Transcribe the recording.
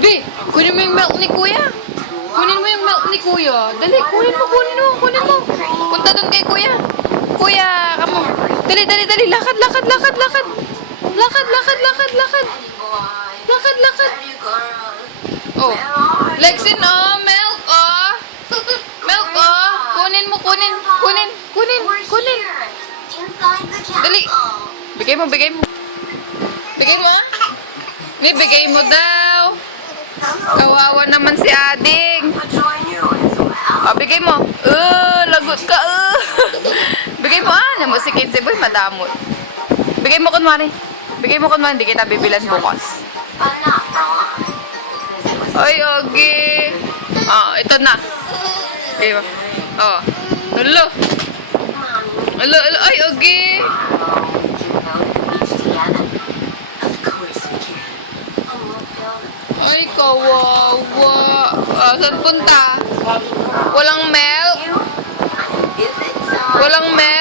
Bi, kunin mo yung milk ni Kuya. Kunin mo yung milk ni Kuya. Dali, kunin mo, kunin mo, kunin mo. Punta doon kay Kuya. Kuya, kamo. Dali, dali, dali. Lakad, lakad, lakad, lakad. Lakad, lakad, lakad, lakad. Lakad, lakad. Oh. Lexin, oh. Milk, oh. Milk, oh. Kunin mo, kunin. Kunin, kunin, kunin. Dali. Bigay mo, bigay mo. Bigay mo, ah. Ni, bigay mo daw. Kawawa naman si Ading. Oh, bigay mo. Lagot ka. Bigay mo, Namo si Kinsey Boy, madamot. Bigay mo kunwari. Bigay mo kunwari, hindi kita bibilan bukas. Ay, Ogie. Ito na. Bigay mo. Hello. Hello, hello. Ay, Ogie. Ay, kawawa. Saan punta? Walang milk? Walang milk?